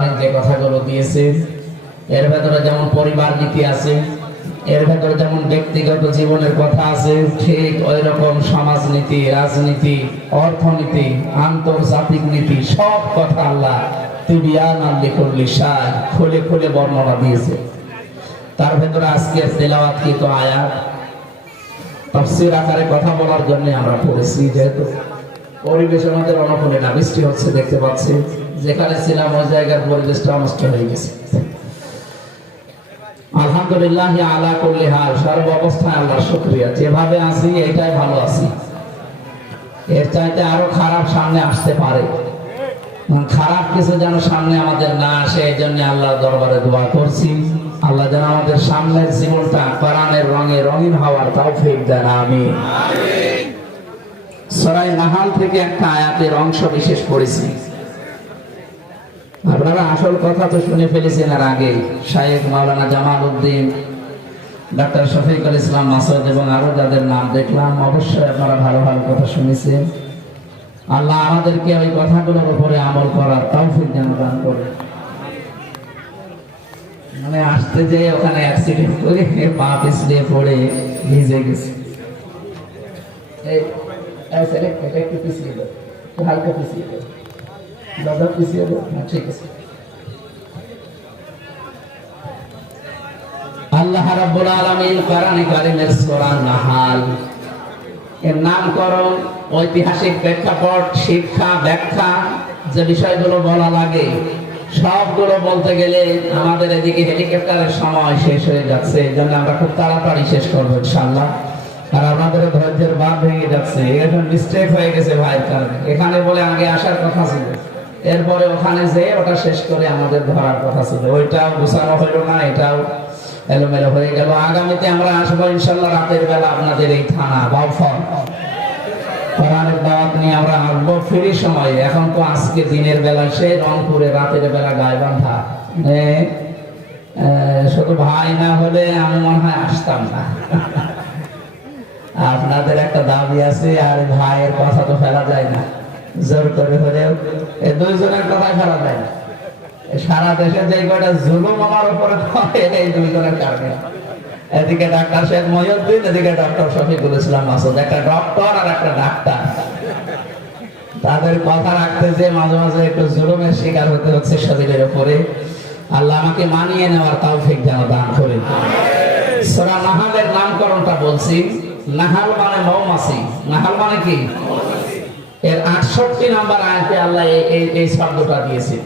যে কথাগুলো দিয়েছে এর ভেতরে যেমন পরিবার নীতি আছে, এর ভেতরে যেমন ব্যক্তিগত জীবনের কথা আছে, ঠিক ওই রকম সমাজনীতি, রাজনীতি, অর্থনীতি, আন্তর্জাতিক নীতি সব কথা আল্লাহ তিবিয়ানান লিকুল্লি শাই খুলে খুলে বর্ণনা দিয়েছে। তার ভেতরে আজকে তেলাওয়াতকৃত আয়াত তাফসীর আকারে কথা বলার জন্য আমরা পড়েছি। যেহেতু পরিবেশের মধ্যে অনুকূলে না, বৃষ্টি হচ্ছে দেখতে পাচ্ছি, যেখানে ছিলাম ওই জায়গার পরিবেশটা নষ্ট হয়ে গেছে। আলহামদুলিল্লাহ আলা কুল্লি হাল, সর্ব অবস্থায় আল্লাহর শুকরিয়া। যেভাবে আছি এটাই ভালো আছি, এর চাইতে আরো খারাপ সামনে আসতে পারে। খারাপ কিছু যেন সামনে আমাদের না আসে, এই জন্য আল্লাহর দরবারে দোয়া করছি। আল্লাহ যেন আমাদের সামনের জীবনটা কোরআনের রঙে রঙিন হওয়ার তৌফিক দেন, আমিন। সূরা নাহাল থেকে একটা আয়াতের অংশ বিশেষ পড়েছি। আপনারা আসল কথা তো শুনে ফেলেছেন এর আগে। শায়েখ মাওলানা জামাল উদ্দিন, ডাক্তার শফিকুল ইসলাম মাসুদ এবং আরো যাদের নাম দেখলাম, অবশ্যই আপনারা ভালো ভালো কথা শুনেছেন। আল্লাহ আমাদেরকে ওই কথাগুলোর উপরে আমল করার তৌফিক যেন দান করে। মানে আসতে যে ওখানে অ্যাক্সিডেন্ট করে পা পিছলে পড়ে ভিজে গেছে। একটু পিছিয়ে দাও, হালকা পিছিয়ে দাও, দাদা পিছিয়ে দাও। ঠিক আছে। আল্লাহ রাব্বুল আলামিন কোরআনে কারীমের সূরা নাহাল এর নামকরণ, ঐতিহাসিক প্রেক্ষাপট, শিক্ষা, ব্যাখ্যা, যে বিষয়গুলো বলা লাগে সবগুলো বলতে গেলে আমাদের এদিকে হেলিকপ্টারের সময় শেষ হয়ে যাচ্ছে। এই জন্য আমরা খুব তাড়াতাড়ি শেষ করবো ইনশাআল্লাহ। আর আমাদের ধৈর্যের বাঁধ ভেঙে যাচ্ছে। এখন মিস্টেক হয়ে গেছে ভাইয়ের কারণে। এখানে বলে আগে আসার কথা ছিল, এরপরে ওখানে যেয়ে ওটা শেষ করে আমাদের ধরার কথা ছিল। ওইটাও গুছানো হইল না, এটাও এলোমেলো হয়ে গেল। আগামীতে আমরা আসবো ইনশাআল্লাহ রাতের বেলা আপনাদের এই থানা বাউফল কোরআনের দাওয়াত নিয়ে আমরা আসবো ফ্রি সময়ে। এখন তো আজকে দিনের বেলা সে রংপুরে, রাতের বেলা গাইবান্ধা। শুধু ভাই না হলে আমি মনে হয় আসতাম না। আপনাদের একটা দাবি আছে, আর ভাইয়ের কথা তো ফেলা যায় না, জোর করে হলেও এই দুইজনের কথা ফেলা যায় না। সারা দেশে যে কয়টা জুলুম আমার উপরে করে এই দুইজনের কারণে। এদিকে ডাক্তার শেখ মহিউদ্দিন, এদিকে ডক্টর শফিকুল ইসলাম মাসুদ, একটা ডক্টর আর একটা ডাক্তার। তাদের কথা রাখতে যে মাঝে মাঝে একটু জুলুমের শিকার হতে হচ্ছে শরীরের উপরে। আল্লাহ আমাকে মানিয়ে নেওয়ার তৌফিক যেন দান করেন। সূরা নাহালের নামকরণটা বলছি। নাহাল মানে মৌমাছি। নাহাল মানে কি? এর 68 নম্বর আয়াতে আল্লাহ এই শব্দটা দিয়েছে।